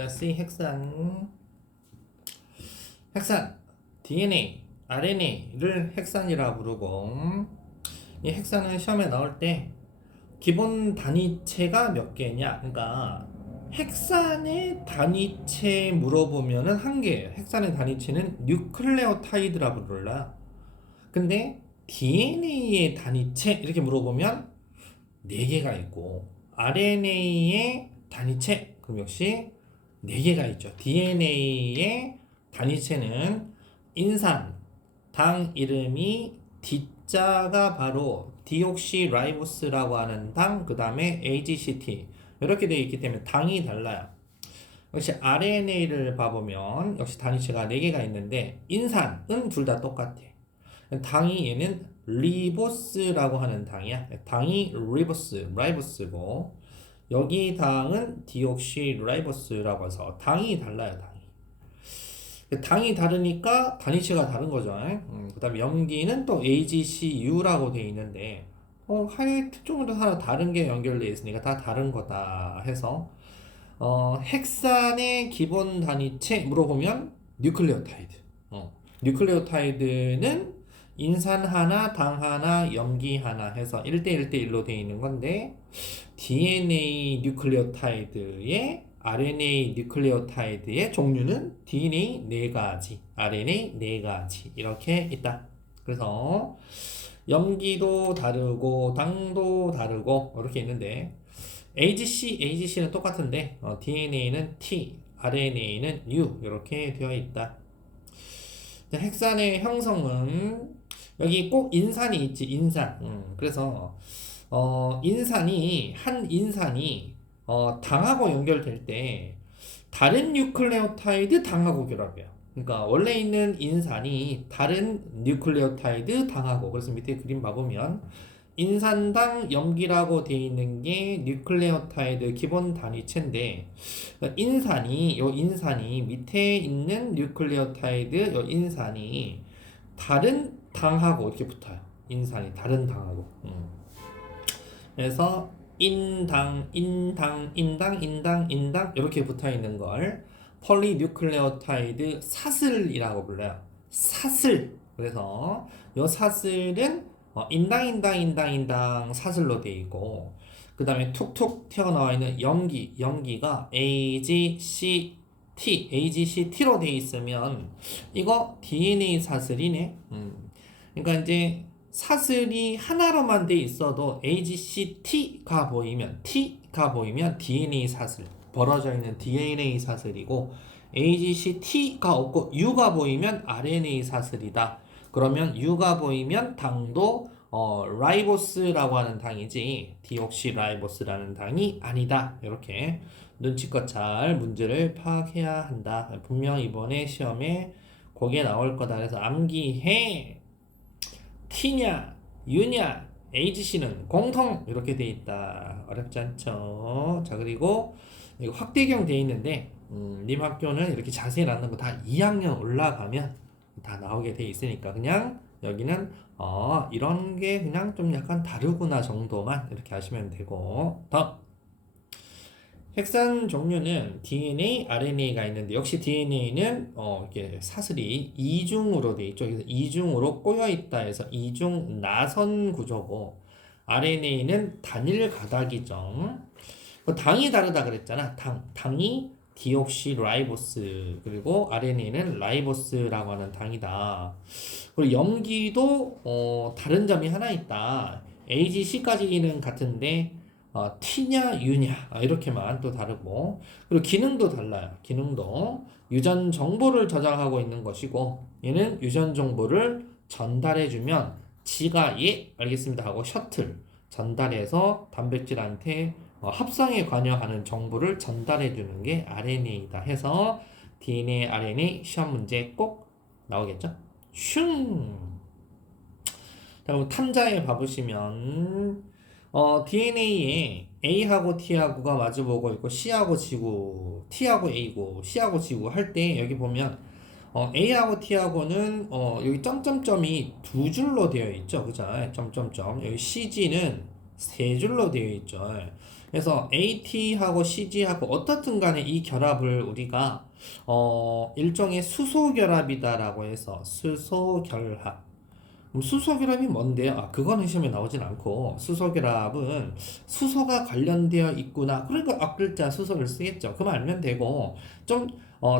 자, C 핵산 DNA, RNA를 핵산이라 부르고 이 핵산은 시험에 나올 때 기본 단위체가 몇 개냐? 그러니까 핵산의 단위체 물어보면은 한 개예요. 핵산의 단위체는 뉴클레오타이드라 부르라. 근데 DNA의 단위체 이렇게 물어보면 네 개가 있고 RNA의 단위체 그럼 역시 네 개가 있죠. DNA의 단위체는 인산, 당 이름이 D자가 바로 디옥시라이보스라고 하는 당, 그 다음에 AGCT 이렇게 되어 있기 때문에 당이 달라요. 역시 RNA를 봐보면 역시 단위체가 4개가 있는데 인산은 둘 다 똑같아. 당이 얘는 리보스라고 하는 당이야. 당이 라이보스고 여기 당은 디옥시라이보스라고 해서 당이 달라요. 당이 다르니까 단위체가 다른 거죠. 그 다음에 염기는 또 AGCU라고 되어 있는데 하나의 특종으로 하나 다른 게 연결되어 있으니까 다 다른 거다 해서 핵산의 기본 단위체 물어보면 뉴클레오타이드. 뉴클레오타이드는 인산 하나, 당 하나, 염기 하나 해서 1대1대1로 되어 있는 건데 DNA 뉴클레오타이드의 RNA 뉴클레오타이드의 종류는 DNA 4가지, RNA 4가지 이렇게 있다. 그래서 염기도 다르고 당도 다르고 이렇게 있는데 AGC는 똑같은데 DNA는 T, RNA는 U 이렇게 되어 있다. 핵산의 형성은 여기 꼭 인산이 있지. 인산. 그래서 한 인산이 당하고 연결될 때 다른 뉴클레오타이드 당하고 결합해요. 그러니까 원래 있는 인산이 다른 뉴클레오타이드 당하고 그래서 밑에 그림 봐보면 인산당 염기라고 되어 있는 게 뉴클레오타이드 기본 단위체인데 인산이 밑에 있는 뉴클레오타이드 요 인산이 다른 당하고 이렇게 붙어요. 인산이 다른 당하고. 그래서 인당 이렇게 붙어 있는 걸 폴리뉴클레오타이드 사슬이라고 불러요. 사슬. 그래서 이 사슬은 인당 사슬로 되어 있고 그 다음에 툭툭 튀어나와 있는 염기가 AGCT로 되어 있으면 이거 DNA 사슬이네. 그러니까 이제 사슬이 하나로만 돼 있어도 AGCT가 보이면 DNA 사슬 벌어져 있는 DNA 사슬이고 AGCT가 없고 U가 보이면 RNA 사슬이다. 그러면 U가 보이면 당도 라이보스라고 하는 당이지 디옥시라이보스라는 당이 아니다. 이렇게 눈치껏 잘 문제를 파악해야 한다. 분명 이번에 시험에 그게 나올 거다. 그래서 암기해. T냐, U냐, AGC는 공통 이렇게 돼 있다. 어렵지 않죠? 자 그리고 이거 확대경 돼 있는데 님 학교는 이렇게 자세히 나눈 거 다 2학년 올라가면 다 나오게 돼 있으니까 그냥 여기는 이런 게 그냥 좀 약간 다르구나 정도만 이렇게 하시면 되고 다음 핵산 종류는 DNA, RNA가 있는데 역시 DNA는 이렇게 사슬이 이중으로 돼 있죠. 그래서 이중으로 꼬여 있다 해서 이중 나선 구조고 RNA는 단일 가닥이죠. 당이 다르다 그랬잖아. 당이 디옥시라이보스 그리고 RNA는 라이보스라고 하는 당이다. 그리고 염기도 다른 점이 하나 있다. AGC까지는 같은데 T냐 U냐 이렇게만 또 다르고 그리고 기능도 달라요. 기능도 유전 정보를 저장하고 있는 것이고 얘는 유전 정보를 전달해주면 지가 예 알겠습니다 하고 셔틀 전달해서 단백질한테 합성에 관여하는 정보를 전달해주는 게 RNA이다 해서 DNA, RNA 시험 문제 꼭 나오겠죠? 슝! 자, 그럼 탐자에 봐보시면 DNA에 A하고 T하고가 마주보고 있고 C하고 G고 T하고 A고 C하고 G고 할 때 여기 보면 A하고 T하고는 여기 점점점이 두 줄로 되어 있죠. 그죠? 점점점. 여기 CG는 세 줄로 되어 있죠. 그래서 AT하고 CG하고 어떻든 간에 이 결합을 우리가 일종의 수소결합이다라고 해서 수소결합. 그럼 수소결합이 뭔데요? 그거는 시험에 나오진 않고 수소결합은 수소가 관련되어 있구나. 그러니까 앞글자 수소를 쓰겠죠. 그만 알면 되고 좀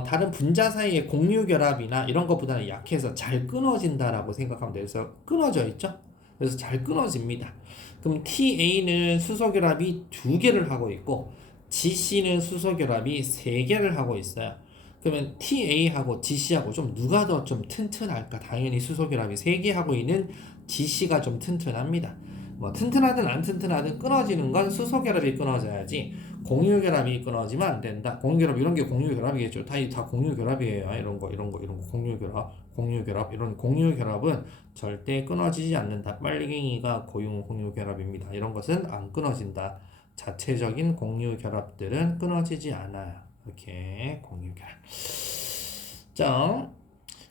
다른 분자 사이의 공유결합이나 이런 것보다는 약해서 잘 끊어진다라고 생각하면 돼요. 그래서 끊어져 있죠. 그래서 잘 끊어집니다. 그럼 TA는 수소결합이 2개를 하고 있고 GC는 수소결합이 3개를 하고 있어요. 그러면 TA하고 GC하고 좀 누가 더 좀 튼튼할까? 당연히 수소결합이 3개 하고 있는 GC가 좀 튼튼합니다. 뭐 튼튼하든 안 튼튼하든 끊어지는 건 수소결합이 끊어져야지 공유결합이 끊어지면 안 된다. 공유결합 이런 게 공유결합이겠죠. 다 공유결합이에요. 이런 거 공유결합 이런 공유결합은 절대 끊어지지 않는다. 빨갱이가 고유 공유결합입니다. 이런 것은 안 끊어진다. 자체적인 공유결합들은 끊어지지 않아요. 이렇게 공유결합. 자,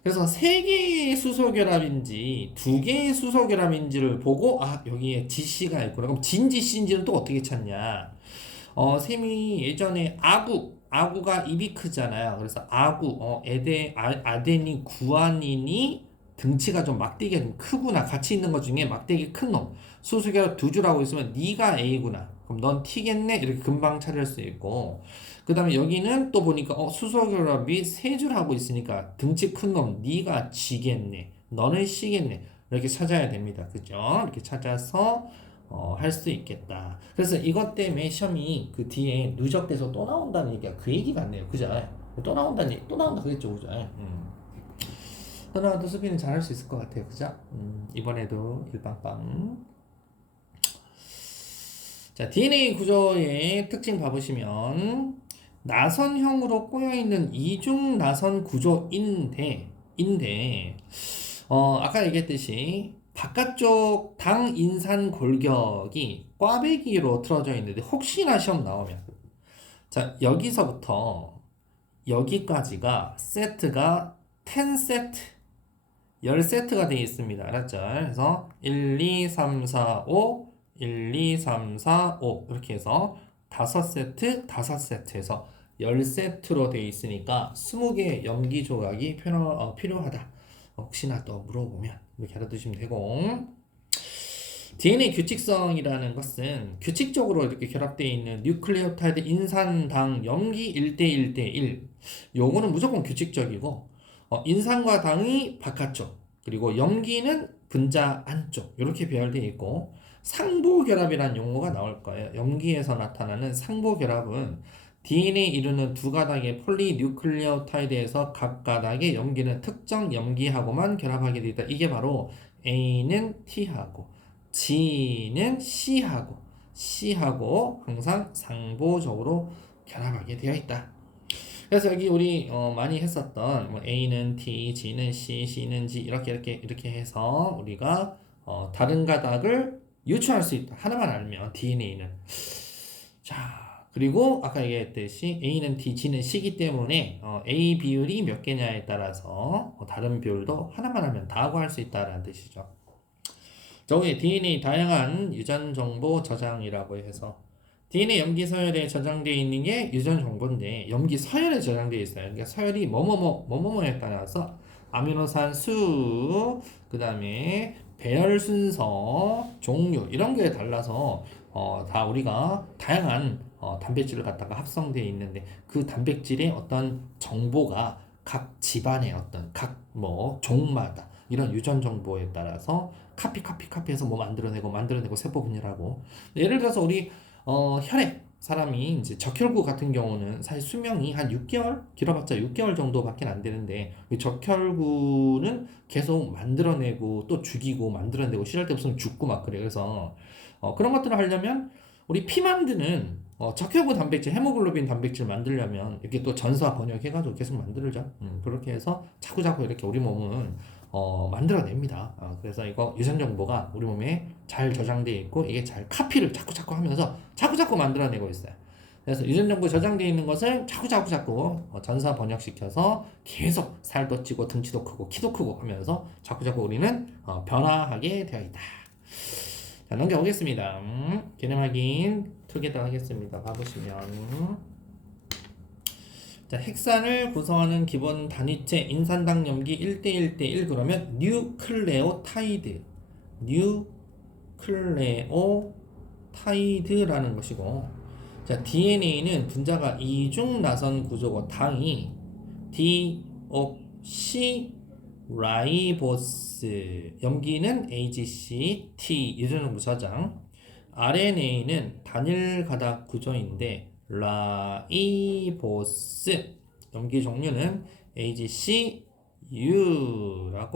그래서 3개의 수소결합인지 2개의 수소결합인지를 보고 여기에 GC가 있구나. 그럼 진GC인지는 또 어떻게 찾냐? 쌤이 예전에 아구가 입이 크잖아요. 그래서 아데닌, 구아닌이 등치가 좀 막대기가 좀 크구나. 같이 있는 것 중에 막대기 큰 놈. 수소결합 2주라고 있으면 네가 A구나. 그럼 넌 T겠네? 이렇게 금방 찾을 수 있고. 그 다음에 여기는 또 보니까 수소결합이 3줄 하고 있으니까 등치 큰 놈 네가 G겠네. 너는 C겠네. 이렇게 찾아야 됩니다. 그죠? 이렇게 찾아서 할 수 있겠다. 그래서 이것 때문에 시험이 그 뒤에 누적돼서 또 나온다는 얘기가 그 얘기 같네요. 그죠? 또 나온다는 얘기, 또 나온다 그랬죠. 그죠? 또 나와도 수비는 잘할 수 있을 것 같아요. 그죠? 이번에도 일빵빵. 자, DNA 구조의 특징 봐보시면 나선형으로 꼬여있는 이중 나선 구조인데 아까 얘기했듯이 바깥쪽 당 인산 골격이 꽈배기로 틀어져 있는데 혹시나 시험 나오면 자 여기서부터 여기까지가 세트가 10세트 10세트가 되어 있습니다. 알았죠? 그래서 1, 2, 3, 4, 5 1, 2, 3, 4, 5 이렇게 해서 5세트 5세트에서 10세트로 되어 있으니까 20개의 염기 조각이 필요하다. 혹시나 또 물어보면 이렇게 알아두시면 되고 DNA 규칙성이라는 것은 규칙적으로 이렇게 결합되어 있는 뉴클레오타이드 인산당 염기 1대1대1 요거는 무조건 규칙적이고 인산과 당이 바깥쪽 그리고 염기는 분자 안쪽 이렇게 배열되어 있고 상보결합이라는 용어가 나올 거예요. 염기에서 나타나는 상보결합은 DNA 이루는 2가닥의 폴리뉴클레오타이드에서 각 가닥의 염기는 특정 염기하고만 결합하게 되어 있다. 이게 바로 A는 T하고 G는 C하고 항상 상보적으로 결합하게 되어 있다. 그래서 여기 우리 많이 했었던 뭐 A는 T, G는 C, C는 G 이렇게 해서 우리가 다른 가닥을 유추할 수 있다. 하나만 알면 DNA는 자 그리고 아까 얘기했듯이 A는 T, G는 C이기 때문에 A 비율이 몇 개냐에 따라서 다른 비율도 하나만 알면 다 하고 할 수 있다라는 뜻이죠. 저기 DNA 다양한 유전 정보 저장이라고 해서 DNA 염기 서열에 저장되어 있는 게 유전 정보인데 염기 서열에 저장되어 있어요. 그러니까 서열이 뭐뭐뭐에 따라서 아미노산 수, 그 다음에 배열 순서, 종류 이런 게 달라서 다 우리가 다양한 단백질을 갖다가 합성되어 있는데 그 단백질의 어떤 정보가 각 집안의 어떤 각 뭐 종마다 이런 유전 정보에 따라서 카피해서 뭐 만들어내고 세포 분열하고 예를 들어서 우리 혈액 사람이 이제 적혈구 같은 경우는 사실 수명이 한 6개월 길어봤자 6개월 정도밖에 안 되는데 적혈구는 계속 만들어내고 또 죽이고 만들어내고 싫을 때 없으면 죽고 막 그래. 그래서 그런 것들을 하려면 우리 피 만드는 적혈구 단백질, 헤모글로빈 단백질 만들려면 이렇게 또 전사 번역해가지고 계속 만들죠. 그렇게 해서 자꾸 이렇게 우리 몸은 만들어냅니다. 그래서 이거 유전 정보가 우리 몸에 잘 저장되어 있고 이게 잘 카피를 자꾸 하면서 자꾸 만들어내고 있어요. 그래서 유전 정보 저장되어 있는 것을 자꾸 전사 번역시켜서 계속 살도 찌고 등치도 크고 키도 크고 하면서 자꾸 우리는 변화하게 되어 있다. 자, 넘겨보겠습니다. 개념 확인. 투게더 하겠습니다. 봐보시면 자, 핵산을 구성하는 기본 단위체 인산당 염기 1대1대1 그러면 뉴클레오타이드 뉴클레오타이드라는 것이고, 자, DNA는 분자가 이중 나선 구조고 당이 디옥시 라이보스, 염기는 AGCT 이르는 부사장, RNA는 단일 가닥 구조인데 라이보스, 염기 종류는 AGCU라고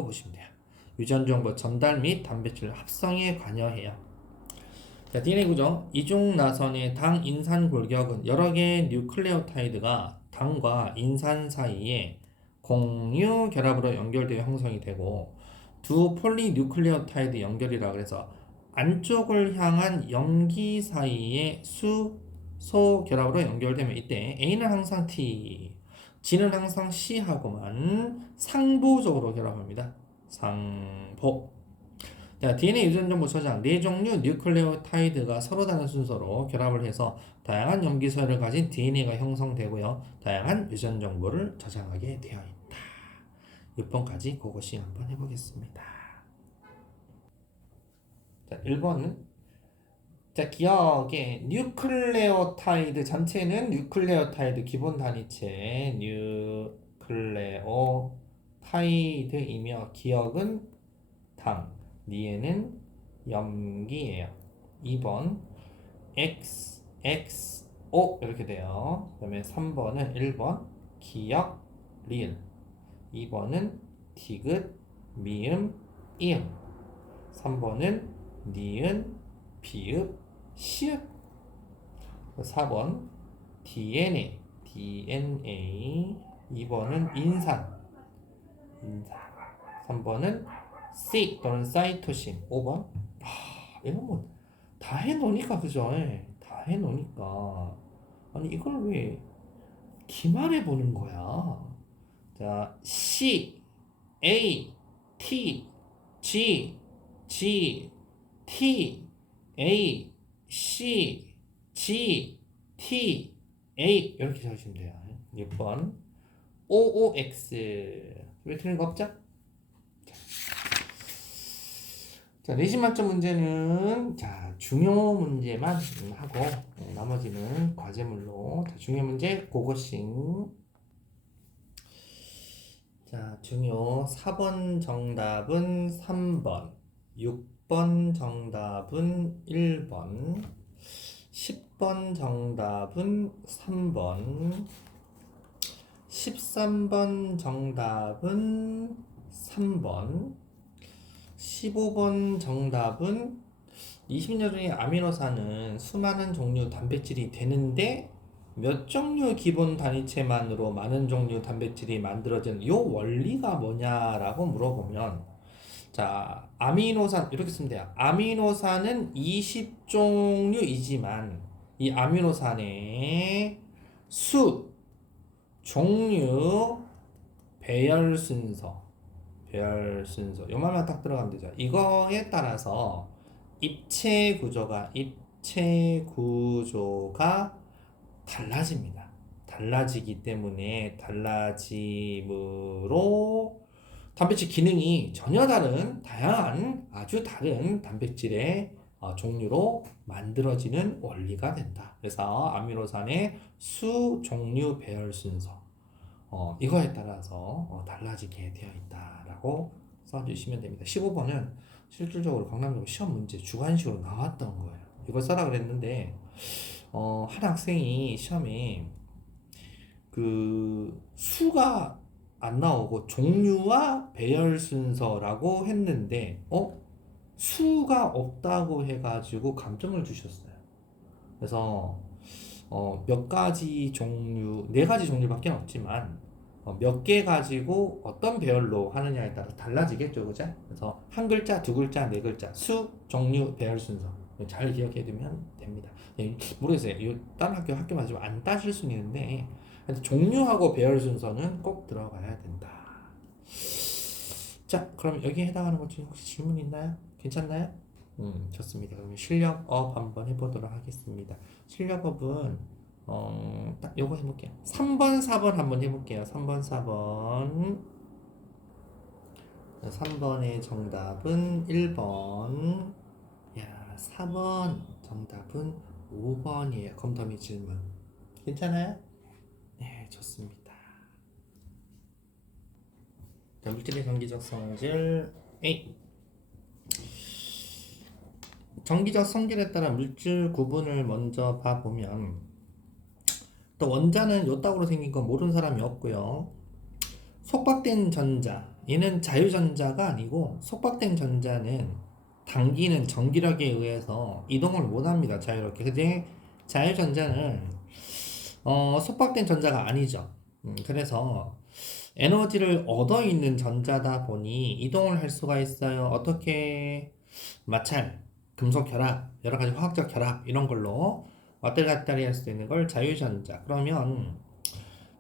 보시면 돼요. 유전 정보 전달 및 단백질 합성에 관여해요. 자, DNA 구조. 이중 나선의 당 인산 골격은 여러 개의 뉴클레오타이드가 당과 인산 사이에 공유 결합으로 연결되어 형성이 되고, 두 폴리뉴클레오타이드 연결이라 그래서 안쪽을 향한 염기 사이에 수소 결합으로 연결되면 이때 A는 항상 T, G는 항상 C하고만 상보적으로 결합합니다. 상보. 자, DNA 유전 정보 저장. 네 종류 뉴클레오타이드가 서로 다른 순서로 결합을 해서 다양한 염기서열을 가진 DNA가 형성되고요. 다양한 유전 정보를 저장하게 되어 있다. 6번까지 그것이 한번 해보겠습니다. 자, 1번은 자, 기억에 뉴클레오타이드 전체는 뉴클레오타이드 기본 단위체 뉴클레오타이드이며 기억은 당, 니에는 염기예요. 2번 XXO 이렇게 돼요. 그 다음에 3번은 1번 기억 리을, 2번은 디귿 미음 이음, 3번은 니은 비읍 시읍, 4번 DNA 2번은 인산 3번은 C 또는 사이토신, 5번. 이거 뭐 다 해놓으니까 그죠? 예, 다 해놓으니까 아니 이걸 왜 기말해 보는 거야? 자, C A T G G T A C G T A 이렇게 적으시면 돼요. 6번 OOX 왜 틀린 거 없죠? 자, 내신 만점 문제는 자, 중요 문제만 하고 나머지는 과제물로. 자, 중요 문제 고고싱. 자, 중요 4번 정답은 3번, 6번 정답은 1번, 10번 정답은 3번, 13번 정답은 3번, 15번 정답은 20년 중에 아미노산은 수많은 종류 단백질이 되는데 몇 종류 기본 단위체만으로 많은 종류 단백질이 만들어지는 요 원리가 뭐냐라고 물어보면, 자, 아미노산 이렇게 쓰면 돼요. 아미노산은 20종류이지만 이 아미노산의 수, 종류, 배열 순서 요 말만 딱 들어가면 되죠. 이거에 따라서 입체 구조가 달라집니다. 달라지기 때문에 달라짐으로 단백질 기능이 전혀 다른 다양한 아주 다른 단백질의 종류로 만들어지는 원리가 된다. 그래서 아미노산의 수, 종류, 배열 순서 이거에 따라서 달라지게 되어 있다라고 써주시면 됩니다. 15번은 실질적으로 강남역 시험 문제 주관식으로 나왔던 거예요. 이걸 써라 그랬는데 한 학생이 시험에 그 수가 안 나오고 종류와 배열 순서라고 했는데 수가 없다고 해가지고 감점을 주셨어요. 그래서 몇 가지 종류, 4가지 종류밖에 없지만 몇 개 가지고 어떤 배열로 하느냐에 따라 달라지겠죠, 그죠? 그래서 한 글자, 두 글자, 네 글자, 수, 종류, 배열 순서 잘 기억해 두면 됩니다. 모르겠어요. 다른 학교 맞으면 안 따질 수는 있는데 종류하고 배열 순서는 꼭 들어가야 된다. 자, 그럼 여기에 해당하는 것 중에 혹시 질문 있나요? 괜찮나요? 좋습니다. 그럼 실력업 한번 해보도록 하겠습니다. 실력업은 딱 요거 해볼게요. 3번, 4번 한번 해볼게요. 3번, 4번. 3번의 정답은 1번. 야, 4번 정답은 5번이에요. 검토미 질문. 괜찮아요? 네, 좋습니다. 자, 물질의 전기적 성질 A. 전기적 성질에 따라 물질 구분을 먼저 봐보면 또 원자는 요따구로 생긴 건 모르는 사람이 없고요. 속박된 전자, 얘는 자유전자가 아니고 속박된 전자는 당기는 전기력에 의해서 이동을 못합니다. 자유롭게. 근데 자유전자는 속박된 전자가 아니죠. 그래서 에너지를 얻어 있는 전자다 보니 이동을 할 수가 있어요. 어떻게? 마찰, 금속 결합, 여러 가지 화학적 결합 이런 걸로 왔다리 갔다리 할 수 있는 걸 자유전자. 그러면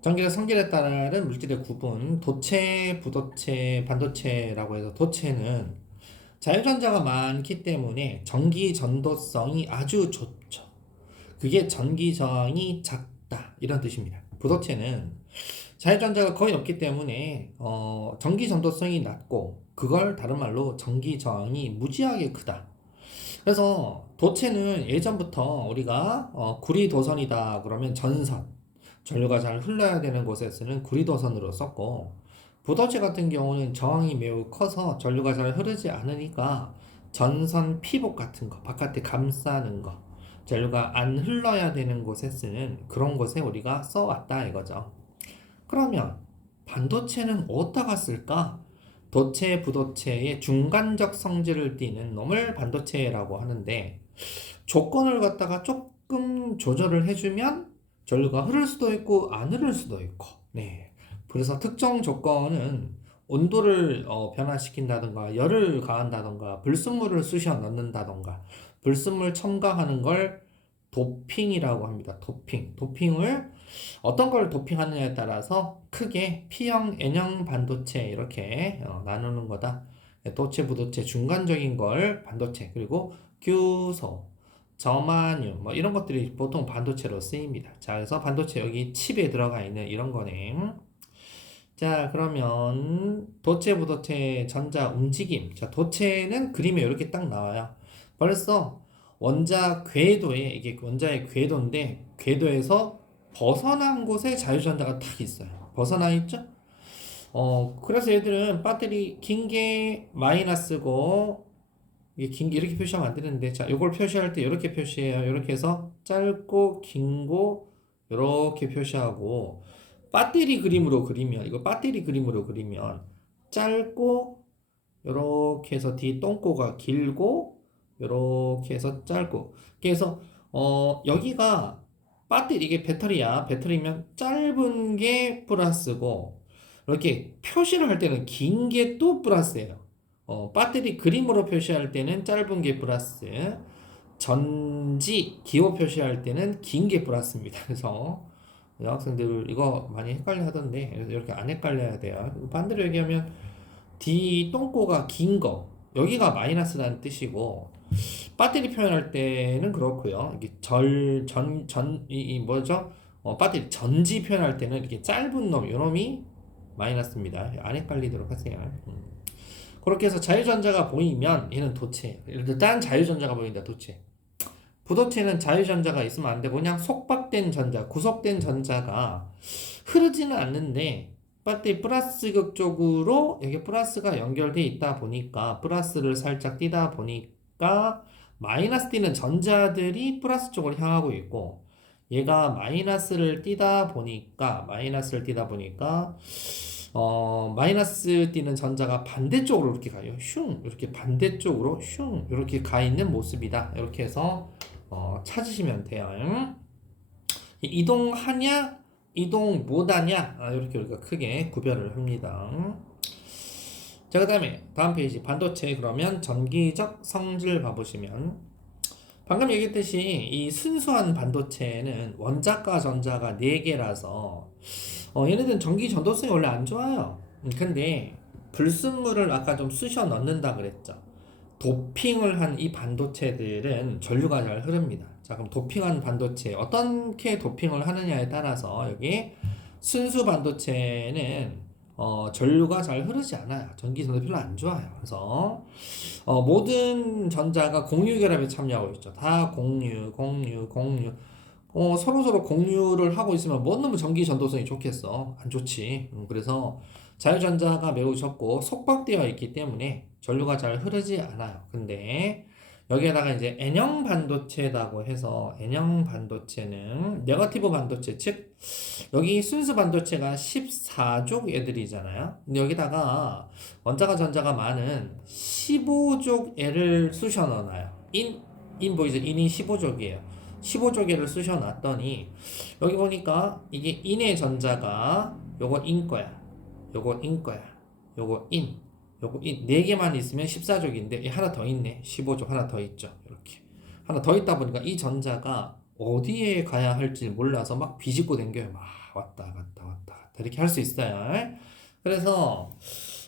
전기적 성질에 따른 물질의 구분, 도체, 부도체, 반도체라고 해서 도체는 자유전자가 많기 때문에 전기 전도성이 아주 좋죠. 그게 전기 저항이 작다 이런 뜻입니다. 부도체는 자유전자가 거의 없기 때문에 전기 전도성이 낮고 그걸 다른 말로 전기 저항이 무지하게 크다. 그래서 도체는 예전부터 우리가 구리도선이다 그러면 전선, 전류가 잘 흘러야 되는 곳에 쓰는 구리도선으로 썼고, 부도체 같은 경우는 저항이 매우 커서 전류가 잘 흐르지 않으니까 전선 피복 같은 거, 바깥에 감싸는 거, 전류가 안 흘러야 되는 곳에 쓰는 그런 곳에 우리가 써왔다 이거죠. 그러면 반도체는 어디다가 쓸까? 도체, 부도체의 중간적 성질을 띠는 놈을 반도체라고 하는데, 조건을 갖다가 조금 조절을 해주면 전류가 흐를 수도 있고 안 흐를 수도 있고, 네. 그래서 특정 조건은 온도를 변화시킨다던가 열을 가한다던가 불순물을 쑤셔 넣는다던가 불순물 첨가하는 걸 도핑이라고 합니다. 도핑을 어떤 걸 도핑하느냐에 따라서 크게 P형, N형 반도체 이렇게 나누는 거다. 도체, 부도체 중간적인 걸 반도체, 그리고 규소, 저마뇽 뭐 이런 것들이 보통 반도체로 쓰입니다. 자, 그래서 반도체 여기 칩에 들어가 있는 이런 거네. 자, 그러면 도체, 부도체, 전자 움직임. 자, 도체는 그림에 이렇게 딱 나와요. 벌써 원자 궤도에, 이게 원자의 궤도인데 궤도에서 벗어난 곳에 자유전자가 딱 있어요. 벗어나 있죠? 그래서 얘들은 배터리 긴 게 마이너스고, 이게 긴 게 이렇게 표시하면 안 되는데, 자, 요걸 표시할 때 이렇게 표시해요. 이렇게 해서 짧고 긴고 이렇게 표시하고, 배터리 그림으로 그리면, 이거 배터리 그림으로 그리면 짧고 이렇게 해서 뒤 똥꼬가 길고 이렇게 해서 짧고, 그래서 여기가 배터리, 이게 배터리야. 배터리면 짧은 게 플러스고, 이렇게 표시를 할 때는 긴 게 또 플러스예요. 배터리 그림으로 표시할 때는 짧은 게 플러스, 전지 기호 표시할 때는 긴 게 플러스입니다. 그래서 여학생들 이거 많이 헷갈려 하던데 이렇게 안 헷갈려야 돼요. 반대로 얘기하면 D 똥꼬가 긴 거, 여기가 마이너스라는 뜻이고, 배터리 표현할 때는 그렇고요. 이게 이 뭐죠? 배터리 전지 표현할 때는 이렇게 짧은 놈, 요 놈이 마이너스입니다. 안 헷갈리도록 하세요. 그렇게 해서 자유전자가 보이면 얘는 도체. 일단 자유전자가 보인다, 도체. 부도체는 자유전자가 있으면 안 되고 그냥 속박된 전자, 구속된 전자가 흐르지는 않는데 배터리 플러스 극 쪽으로 여기 플러스가 연결돼 있다 보니까, 플러스를 살짝 띄다 보니까 마이너스 띄는 전자들이 플러스 쪽으로 향하고 있고, 얘가 마이너스를 띄다 보니까 마이너스 띄는 전자가 반대쪽으로 이렇게 가요. 슝, 이렇게 반대쪽으로 슝, 이렇게 가 있는 모습이다. 이렇게 해서 찾으시면 돼요. 이동하냐, 이동 못하냐, 이렇게 우리가 크게 구별을 합니다. 자, 그 다음에 다음 페이지 반도체. 그러면 전기적 성질 봐보시면, 방금 얘기했듯이 이 순수한 반도체는 원자과 전자가 4개라서 얘네들은 전기 전도성이 원래 안 좋아요. 근데 불순물을 아까 좀 쑤셔 넣는다 그랬죠. 도핑을 한 이 반도체들은 전류가 잘 흐릅니다. 자, 그럼 도핑한 반도체 어떻게 도핑을 하느냐에 따라서 여기 순수 반도체는 전류가 잘 흐르지 않아요. 전기선도 별로 안 좋아요. 그래서 모든 전자가 공유 결합에 참여하고 있죠. 다 공유. 서로 공유를 하고 있으면 뭐 너무 전기 전도성이 좋겠어. 안 좋지. 그래서 자유전자가 매우 적고 속박되어 있기 때문에 전류가 잘 흐르지 않아요. 근데 여기에다가 이제 N형 반도체라고 해서 N형 반도체는 네거티브 반도체, 즉 여기 순수 반도체가 14족 애들이잖아요. 근데 여기다가 원자가 전자가 많은 15족 애를 쑤셔 넣어놔요. 인 보이죠? 인이 15족이에요. 15조개를 쑤셔 놨더니 여기 보니까 이게 인의 전자가 요거 인 거야. 요거 인 거야. 요거 인. 요거 인. 4개만 있으면 14족인데 하나 더 있네. 15족 하나 더 있죠. 이렇게. 하나 더 있다 보니까 이 전자가 어디에 가야 할지 몰라서 막 비집고 댕겨요. 막 왔다 갔다 이렇게 할 수 있어요. 그래서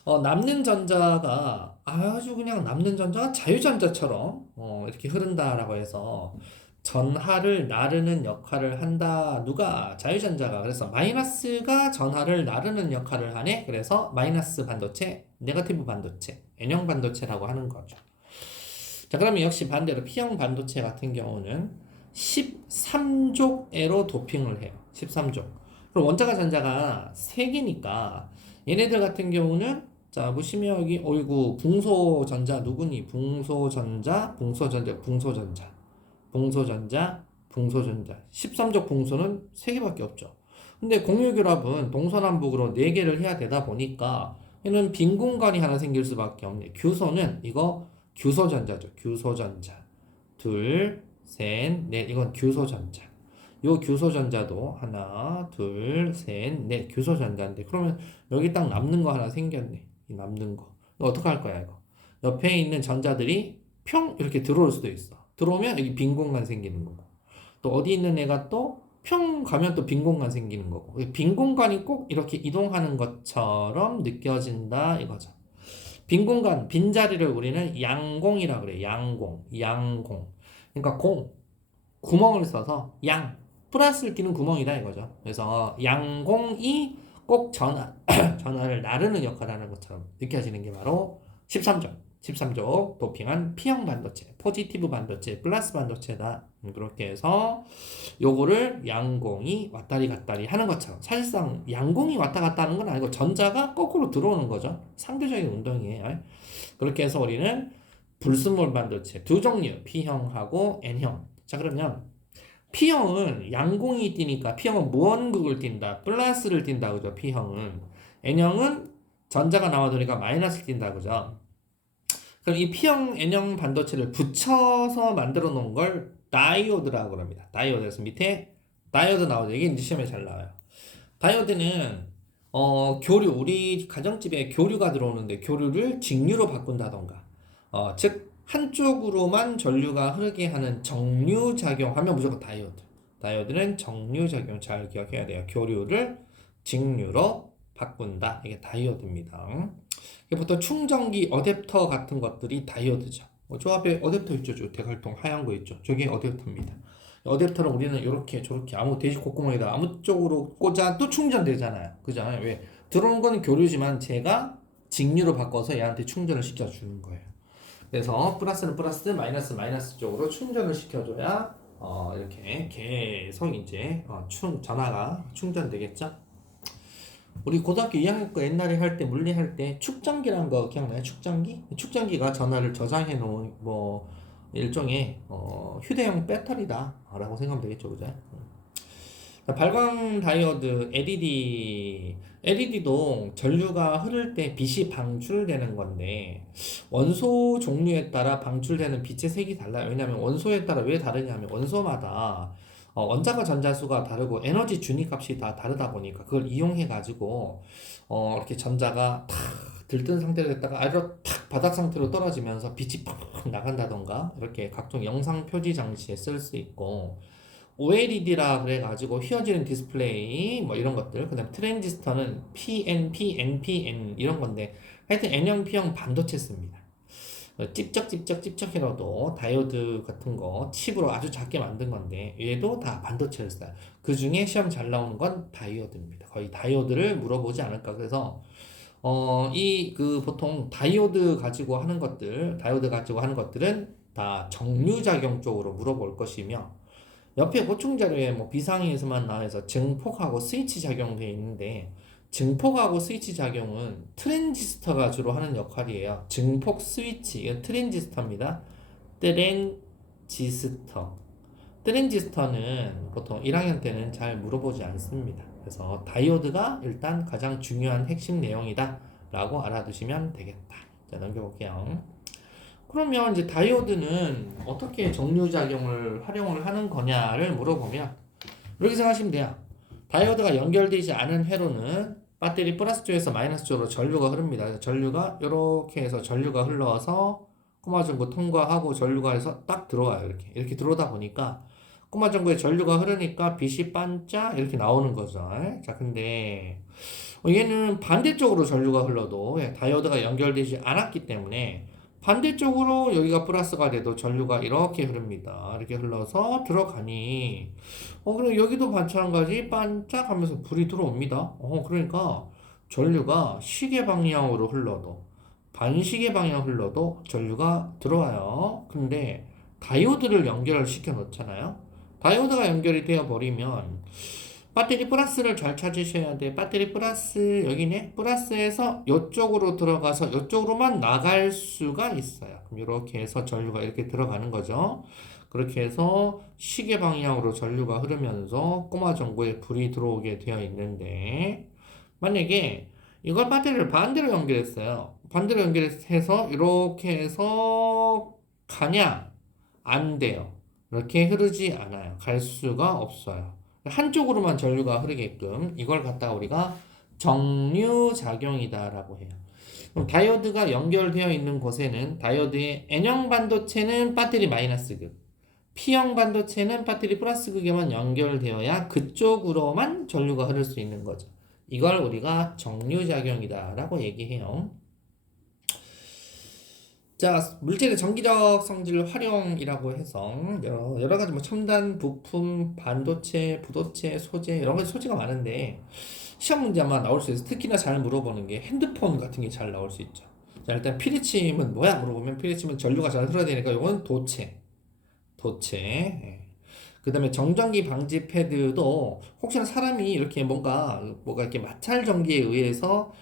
남는 전자가 아주 그냥 남는 전자가 자유전자처럼 이렇게 흐른다라고 해서 전하를 나르는 역할을 한다. 누가? 자유전자가. 그래서 마이너스가 전하를 나르는 역할을 하네. 그래서 마이너스 반도체, 네거티브 반도체, N형 반도체라고 하는 거죠. 자, 그러면 역시 반대로 P형 반도체 같은 경우는 13족애로 도핑을 해요. 13족. 그럼 원자가 전자가 3개니까 얘네들 같은 경우는 자, 보시면 여기 어이구 붕소전자 누구니? 붕소전자. 붕소전자. 13족 붕소는 3개밖에 없죠. 근데 공유결합은 동서남북으로 4개를 해야 되다 보니까 얘는 빈 공간이 하나 생길 수밖에 없네. 규소는 이거 규소전자죠. 규소전자. 둘, 셋, 넷. 이건 규소전자. 요 규소전자도 하나, 둘, 셋, 넷. 규소전자인데 그러면 여기 딱 남는 거 하나 생겼네. 이 남는 거. 이거 어떡할 거야, 이거? 옆에 있는 전자들이 평 이렇게 들어올 수도 있어. 들어오면 여기 빈 공간 생기는 거고. 또 어디 있는 애가 또 평 가면 또 빈 공간 생기는 거고. 빈 공간이 꼭 이렇게 이동하는 것처럼 느껴진다 이거죠. 빈 공간, 빈 자리를 우리는 양공이라 그래. 양공. 그러니까 구멍을 써서 플러스를 끼는 구멍이다 이거죠. 그래서 양공이 꼭 전하를 나르는 역할을 하는 것처럼 느껴지는 게 바로 13족 도핑한 P형 반도체, 포지티브 반도체, 플러스 반도체다. 그렇게 해서 요거를 양공이 왔다리 갔다리 하는 것처럼 사실상 양공이 왔다 갔다 하는 건 아니고 전자가 거꾸로 들어오는 거죠. 상대적인 운동이에요. 그렇게 해서 우리는 불순물 반도체 두 종류, P형하고 N형. 자, 그러면 P형은 양공이 뛰니까 P형은 무언극을 띈다. 플러스를 띈다. 그죠? P형은. N형은 전자가 나와도니까 마이너스를 띈다. 그죠? 그럼 이 P형 N형 반도체를 붙여서 만들어 놓은 걸 다이오드라고 합니다. 다이오드에서 밑에 다이오드 나오죠. 이게 이제 시험에 잘 나와요. 다이오드는 교류, 우리 가정집에 교류가 들어오는데 교류를 직류로 바꾼다던가 즉 한쪽으로만 전류가 흐르게 하는 정류작용 하면 무조건 다이오드. 다이오드는 정류작용 잘 기억해야 돼요. 교류를 직류로 바꾼다. 이게 다이오드입니다. 이게 보통 충전기 어댑터 같은 것들이 다이오드죠. 저 앞에 어댑터 있죠. 저 대갈통 하얀 거 있죠. 저게 어댑터입니다. 어댑터는 우리는 이렇게 저렇게 아무 돼지 콧구멍에다 아무 쪽으로 꽂아도 충전되잖아요. 그죠? 왜? 들어오는 거는 교류지만 제가 직류로 바꿔서 얘한테 충전을 시켜주는 거예요. 그래서 플러스는 플러스, 마이너스 쪽으로 충전을 시켜줘야 이렇게 계속 이제 전화가 충전되겠죠. 우리 고등학교 2학년 거 옛날에 할 때 물리 할 때 축전기라는 거 기억나요? 축전기가 전화를 저장해 놓은 뭐 일종의 휴대용 배터리다라고 생각하면 되겠죠, 그죠? 발광 다이오드 LED도 전류가 흐를 때 빛이 방출되는 건데 원소 종류에 따라 방출되는 빛의 색이 달라요. 왜냐하면 원소에 따라 왜 다르냐면 원소마다 원자과 전자수가 다르고 에너지 준위값이 다 다르다 보니까 그걸 이용해 가지고 이렇게 전자가 탁 들뜬 상태로 됐다가 아래로 탁 바닥 상태로 떨어지면서 빛이 팍 나간다던가 이렇게 각종 영상 표지 장치에 쓸 수 있고 OLED라 그래가지고 휘어지는 디스플레이 뭐 이런 것들 그다음 트랜지스터는 PNP, NPN 이런 건데 하여튼 N형, P형 반도체 씁니다. 찝쩍찝쩍찝쩍이라도 다이오드 같은 거 칩으로 아주 작게 만든 건데 얘도 다 반도체를 써요. 그 중에 시험 잘 나오는 건 다이오드입니다. 거의 다이오드를 물어보지 않을까. 그래서 이 그 보통 다이오드 가지고 하는 것들은 다 정류작용 쪽으로 물어볼 것이며 옆에 보충 자료에 뭐 비상에서만 나와서 증폭하고 스위치 작용돼 있는데 증폭하고 스위치 작용은 트랜지스터가 주로 하는 역할이에요. 증폭 스위치 이건 트랜지스터입니다. 트랜지스터. 트랜지스터는 보통 1학년 때는 잘 물어보지 않습니다. 그래서 다이오드가 일단 가장 중요한 핵심 내용이다 라고 알아두시면 되겠다. 자, 넘겨볼게요. 그러면 이제 다이오드는 어떻게 정류작용을 활용을 하는 거냐를 물어보면 이렇게 생각하시면 돼요. 다이오드가 연결되지 않은 회로는 배터리 플러스 쪽에서 마이너스 쪽으로 전류가 흐릅니다. 그래서 전류가 이렇게 해서 전류가 흘러서 꼬마전구 통과하고 전류가 해서 딱 들어와요. 이렇게 들어오다 보니까 꼬마전구에 전류가 흐르니까 빛이 반짝 이렇게 나오는 거죠. 자, 근데 얘는 반대쪽으로 전류가 흘러도 다이오드가 연결되지 않았기 때문에 반대쪽으로 여기가 플러스가 돼도 전류가 이렇게 흐릅니다. 이렇게 흘러서 들어가니 그럼 여기도 마찬가지 반짝하면서 불이 들어옵니다. 그러니까 전류가 시계 방향으로 흘러도 반시계 방향 흘러도 전류가 들어와요. 근데 다이오드를 연결을 시켜 놓잖아요. 다이오드가 연결이 되어 버리면 배터리 플러스를 잘 찾으셔야 돼. 배터리 플러스 여기네. 플러스에서 이쪽으로 들어가서 이쪽으로만 나갈 수가 있어요. 그럼 이렇게 해서 전류가 이렇게 들어가는 거죠. 그렇게 해서 시계 방향으로 전류가 흐르면서 꼬마 전구에 불이 들어오게 되어 있는데 만약에 이걸 배터리를 반대로 연결했어요. 반대로 연결해서 이렇게 해서 가냐? 안 돼요. 이렇게 흐르지 않아요. 갈 수가 없어요. 한쪽으로만 전류가 흐르게끔 이걸 갖다가 우리가 정류작용이다라고 해요. 그럼 다이오드가 연결되어 있는 곳에는 다이오드의 N형 반도체는 배터리 마이너스극, P형 반도체는 배터리 플러스극에만 연결되어야 그쪽으로만 전류가 흐를 수 있는 거죠. 이걸 우리가 정류작용이다라고 얘기해요. 자, 물질의 전기적 성질 활용이라고 해서 여러 가지 뭐 첨단 부품, 반도체, 부도체, 소재 여러 가지 소재가 많은데 시험 문제 아마 나올 수 있어요. 특히나 잘 물어보는 게 핸드폰 같은 게 잘 나올 수 있죠. 자, 일단 피리침은 뭐야 물어보면 피리침은 전류가 잘 흘러야 되니까 이건 도체. 예. 그 다음에 정전기 방지 패드도 혹시나 사람이 이렇게 뭐가 이렇게 마찰 전기에 의해서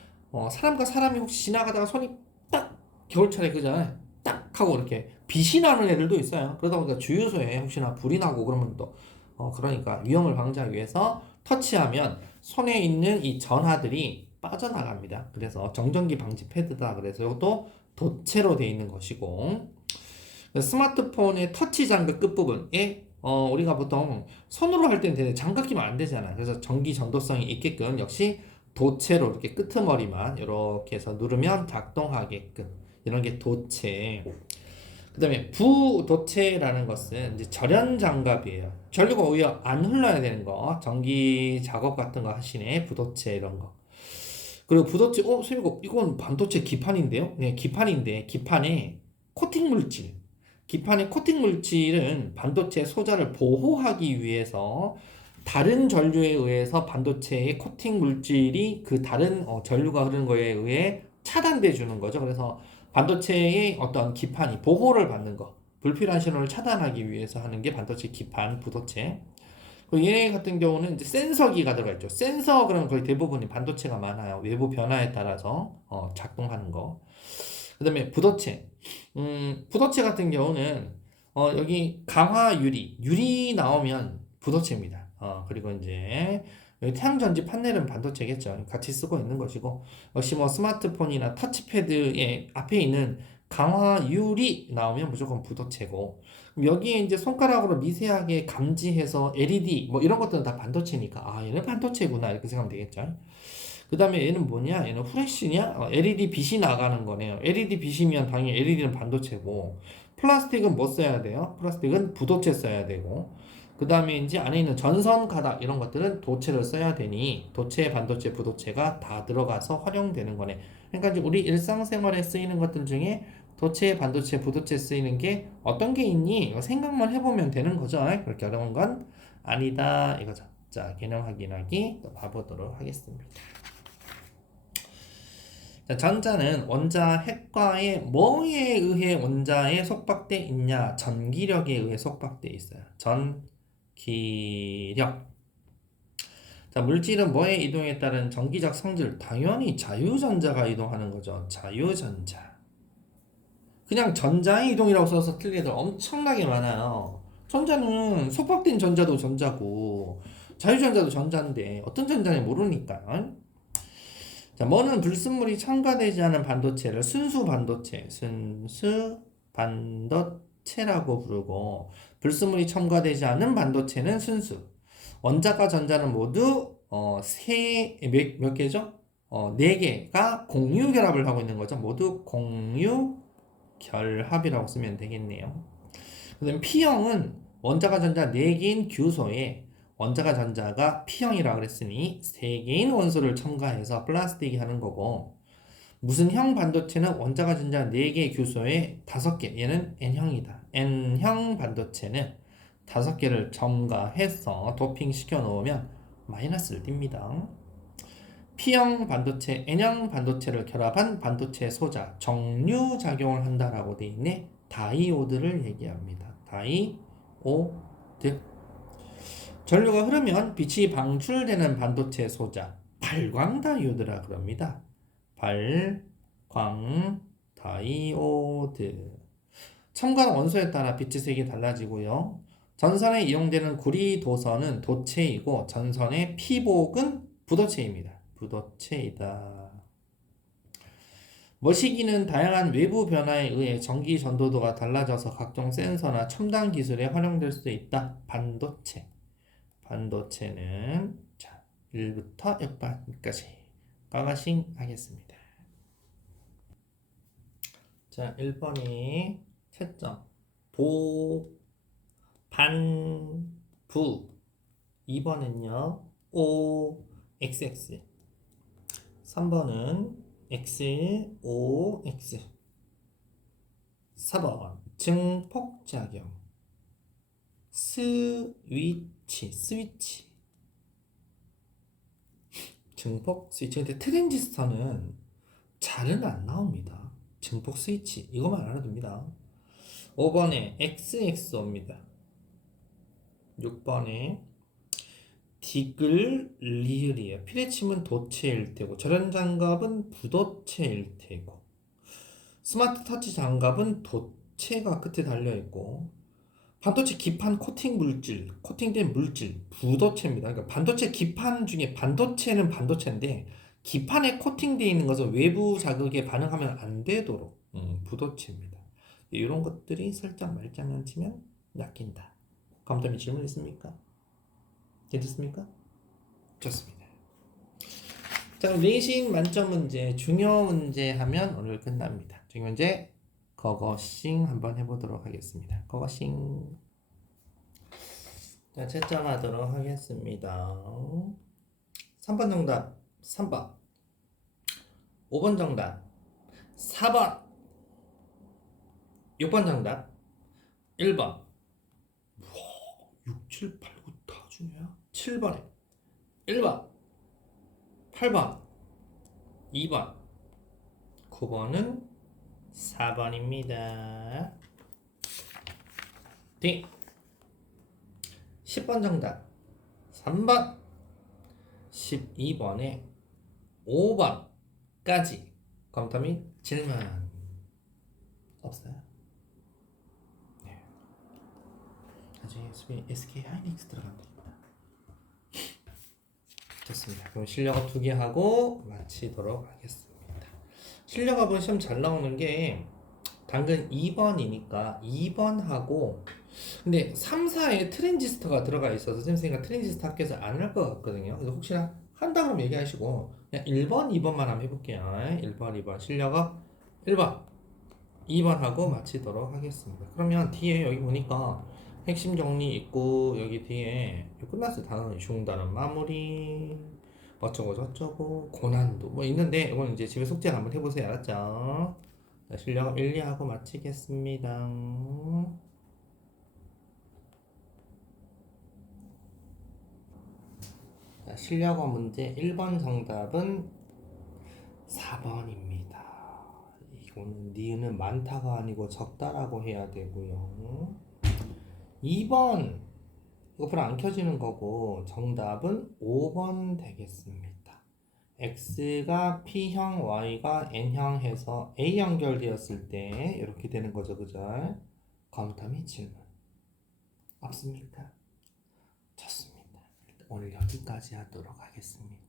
사람과 사람이 혹시 지나가다가 손이 딱 겨울철에 그잖아요. 딱 하고 이렇게 빛이 나는 애들도 있어요. 그러다 보니까 주유소에 혹시나 불이 나고 그러면 또 그러니까 위험을 방지하기 위해서 터치하면 손에 있는 이 전하들이 빠져나갑니다. 그래서 정전기 방지 패드다. 그래서 이것도 도체로 되어 있는 것이고 스마트폰의 터치 장갑 끝부분에 우리가 보통 손으로 할 때는 되게 장갑 끼면 안 되잖아요. 그래서 전기 전도성이 있게끔 역시 도체로 이렇게 끄트머리만 이렇게 해서 누르면 작동하게끔 이런 게 도체. 그 다음에 부도체라는 것은 이제 절연 장갑이에요. 전류가 오히려 안 흘러야 되는 거. 전기 작업 같은 거 하시네. 부도체 이런 거. 그리고 부도체, 선생님, 이건 반도체 기판인데요? 네, 기판인데, 기판에 코팅 물질. 기판의 코팅 물질은 반도체 소자를 보호하기 위해서 다른 전류에 의해서 반도체의 코팅 물질이 그 다른 전류가 흐르는 거에 의해 차단돼 주는 거죠. 그래서 반도체의 어떤 기판이 보호를 받는 거, 불필요한 신호를 차단하기 위해서 하는 게 반도체 기판, 부도체. 그리고 얘네 같은 경우는 이제 센서기가 들어가 있죠. 센서 그러면 거의 대부분이 반도체가 많아요. 외부 변화에 따라서 작동하는 거. 그 다음에 부도체. 부도체 같은 경우는 여기 강화 유리 나오면 부도체입니다. 그리고 이제 여기 태양전지 판넬은 반도체겠죠. 같이 쓰고 있는 것이고 역시 뭐 스마트폰이나 터치패드에 앞에 있는 강화 유리 나오면 무조건 부도체고 여기에 이제 손가락으로 미세하게 감지해서 LED 뭐 이런 것들은 다 반도체니까 얘는 반도체구나 이렇게 생각하면 되겠죠. 그 다음에 얘는 뭐냐? 얘는 후레쉬냐? LED 빛이 나가는 거네요. LED 빛이면 당연히 LED는 반도체고 플라스틱은 뭐 써야 돼요? 플라스틱은 부도체 써야 되고 그 그 다음에 이제 안에 있는 전선 가닥 이런 것들은 도체를 써야 되니 도체, 반도체, 부도체가 다 들어가서 활용되는 거네. 그러니까 이제 우리 일상생활에 쓰이는 것들 중에 도체, 반도체, 부도체 쓰이는 게 어떤 게 있니? 이거 생각만 해보면 되는 거죠. 그렇게 어려운 건 아니다 이거죠. 자, 개념 확인하기 또 봐보도록 하겠습니다. 자, 전자는 원자 핵과에 뭐에 의해 원자에 속박돼 있냐? 전기력에 의해 속박돼 있어요. 전기력. 자, 물질은 뭐의 이동에 따른 전기적 성질? 당연히 자유전자가 이동하는 거죠. 자유전자. 그냥 전자의 이동이라고 써서 틀린 애들 엄청나게 많아요. 전자는 속박된 전자도 전자고 자유전자도 전자인데 어떤 전자인지 모르니까. 자, 뭐는 불순물이 첨가되지 않은 반도체를 순수 반도체라고 부르고 불순물이 첨가되지 않은 반도체는 순수. 원자과 전자는 모두 몇 개죠? 네 개가 공유 결합을 하고 있는 거죠. 모두 공유 결합이라고 쓰면 되겠네요. 그다음 P형은 원자과 전자 4개인 규소에 원자가 전자가 P형이라 그랬으니 3개인 원소를 첨가해서 플라스틱이 하는 거고, 무슨 형 반도체는 원자가 전자 4개 규소에 5개, 얘는 N형이다. N형 반도체는 5개를 첨가해서 도핑 시켜 놓으면 마이너스를 띱니다. P형 반도체, N형 반도체를 결합한 반도체 소자, 정류작용을 한다라고 되어 있네. 다이오드를 얘기합니다. 다이오드. 전류가 흐르면 빛이 방출되는 반도체 소자, 발광다이오드라 그럽니다. 발광다이오드. 첨가한 원소에 따라 빛의 색이 달라지고요. 전선에 이용되는 구리도선은 도체이고 전선의 피복은 부도체입니다. 부도체이다. 머시기는 다양한 외부 변화에 의해 전기 전도도가 달라져서 각종 센서나 첨단 기술에 활용될 수 있다. 반도체. 반도체는 자, 1부터 역반까지 까마싱 하겠습니다. 자, 1번이 채점 도, 반, 부. 2번은요 O, XX. 3번은 X, O, X. 4번 증폭작용. 스위치. 증폭 스위치인데 트랜지스터는 잘은 안 나옵니다. 증폭 스위치 이거만 알아도 됩니다. 5번에 XXO입니다. 6번에 디글 리을이에요. 피레침은 도체일 테고 절연장갑은 부도체일 테고 스마트 터치 장갑은 도체가 끝에 달려있고 반도체 기판 코팅된 물질 부도체입니다. 그러니까 반도체 기판 중에 반도체는 반도체인데 기판에 코팅되어 있는 것은 외부 자극에 반응하면 안 되도록 부도체입니다. 이런 것들이 살짝 말장난 치면 낚인다. 감독님 질문 있습니까? 괜찮습니까? 좋습니다. 자, 내신 만점 문제, 중요 문제 하면 오늘 끝납니다. 중요 문제 거거싱 한번 해보도록 하겠습니다. 거거싱. 자, 채점하도록 하겠습니다. 3번 정답 3번, 5번 정답 4번, 6번 정답 1번. 6, 7, 8, 9 다 중요야? 7번에 1번, 8번, 2번, 9번은 4번입니다. D. 10번 정답 3번, 12번에 5번까지 검토 및 질문 없어요? 네. 나중에 SK 하이닉스 들어가면 됩니다. 좋습니다. 그럼 실력업 2개 하고 마치도록 하겠습니다. 실력업은 시험 잘 나오는 게 당근 2번이니까 2번하고, 근데 3, 4에 트랜지스터가 들어가 있어서 선생님이 트랜지스터 학교에서 안 할 것 같거든요. 그래서 혹시나 한다 그러면 얘기하시고 그냥 1번, 2번만 한번 해볼게요. 1번, 2번 실력업 1번, 2번 하고 마치도록 하겠습니다. 그러면 뒤에 여기 보니까 핵심 정리 있고 여기 뒤에 끝났어요. 단어는 중단은 마무리 어쩌고 저쩌고 고난도 뭐 있는데 이건 이제 집에 숙제를 한번 해보세요. 알았죠? 자, 실력 1, 2하고 마치겠습니다. 자, 실력어 문제 1번 정답은 4번입니다. 이거는 니은은 많다가 아니고 적다라고 해야 되고요. 2번 이거 별로 안 켜지는 거고 정답은 5번 되겠습니다. x가 p형, y가 n형 해서 a 연결되었을 때 이렇게 되는 거죠, 그죠? 검토 및 질문 없습니까? 좋습니다. 오늘 여기까지 하도록 하겠습니다.